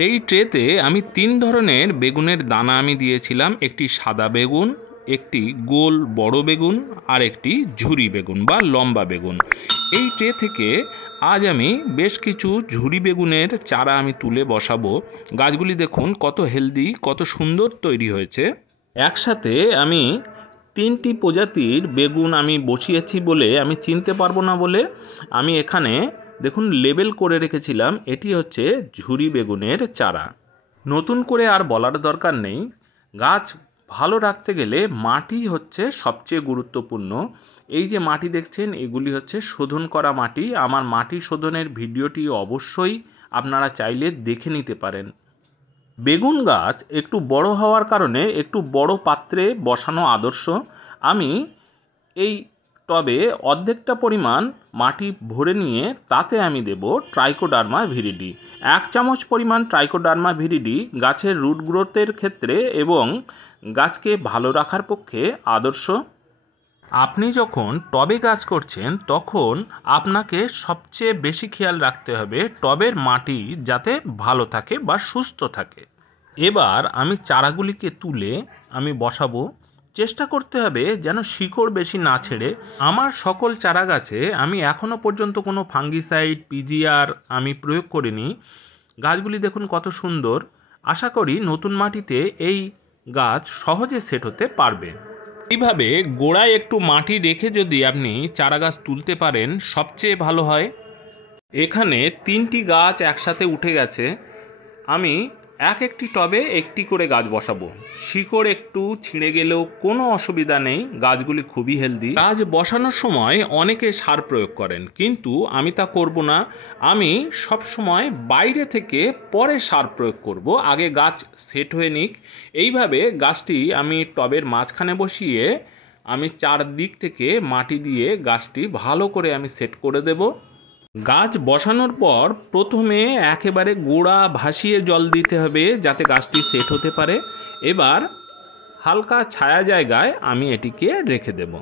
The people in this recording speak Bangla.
এই ট্রেতে আমি 3 ধরনের বেগুনের দানা আমি দিয়েছিলাম। একটি সাদা বেগুন, একটি গোল বড় বেগুন আর একটি ঝুরি বেগুন বা লম্বা বেগুন। এই ট্রে থেকে আজ আমি বেশ কিছু ঝুরি বেগুনের চারা আমি তুলে বসাবো। গাছগুলি দেখুন কত হেলদি, কত সুন্দর তৈরি হয়েছে। একসাথে আমি 3টি প্রজাতির বেগুন আমি বসিয়েছি বলে আমি চিনতে পারবো না বলে আমি এখানে দেখুন লেবেল করে রেখেছিলাম এটি হচ্ছে ঝুরি বেগুনের চারা। নতুন করে আর বলার দরকার নেই, গাছ ভালো রাখতে গেলে মাটি হচ্ছে সবচেয়ে গুরুত্বপূর্ণ। এই যে মাটি দেখছেন এগুলি হচ্ছে শোধন করা মাটি। আমার মাটি শোধনের ভিডিওটি অবশ্যই আপনারা চাইলে দেখে নিতে পারেন। বেগুন গাছ একটু বড় হওয়ার কারণে একটু বড় পাত্রে বসানো আদর্শ। আমি এই টবে অর্ধেকটা পরিমাণ মাটি ভরে নিয়ে তাতে আমি দেব ট্রাইকোডার্মা ভিরিডি। 1 চামচ পরিমাণ ট্রাইকোডার্মা ভিরিডি গাছের রুট গ্রোথের ক্ষেত্রে এবং গাছকে ভালো রাখার পক্ষে আদর্শ। আপনি যখন টবে গাছ করছেন তখন আপনাকে সবচেয়ে বেশি খেয়াল রাখতে হবে টবের মাটি যাতে ভালো থাকে বা সুস্থ থাকে। এবার আমি চারাগুলিকে তুলে আমি বসাবো। চেষ্টা করতে হবে যেন শিকড় বেশি না ছেড়ে। আমার সকল চারা গাছে আমি এখনও পর্যন্ত কোনো ফাঙ্গিসাইড, পিজিআর আমি প্রয়োগ করিনি। গাছগুলি দেখুন কত সুন্দর। আশা করি নতুন মাটিতে এই গাছ সহজে সেট হতে পারবে। এইভাবে গোড়ায় একটু মাটি রেখে যদি আপনি চারা গাছ তুলতে পারেন সবচেয়ে ভালো হয়। এখানে 3টি গাছ একসাথে উঠে গেছে। আমি একটি টবে একটি করে গাছ বসাবো। শিকড় একটু ছিঁড়ে গেলেও কোনো অসুবিধা নেই, গাছগুলি খুবই হেলদি। গাছ বসানোর সময় অনেকে সার প্রয়োগ করেন, কিন্তু আমি তা করব না। আমি সব সময় বাইরে থেকে পরে সার প্রয়োগ করব, আগে গাছ সেট হয়ে নিক। এইভাবে গাছটি আমি টবের মাঝখানে বসিয়ে আমি চারদিক থেকে মাটি দিয়ে গাছটি ভালো করে আমি সেট করে দেব। গাছ বসানোর পর প্রথমে একেবারে গোড়া ভাসিয়ে জল দিতে হবে যাতে গাছটি সেট হতে পারে। এবার হালকা ছায়া জায়গায় আমি এটিকে রেখে দেব।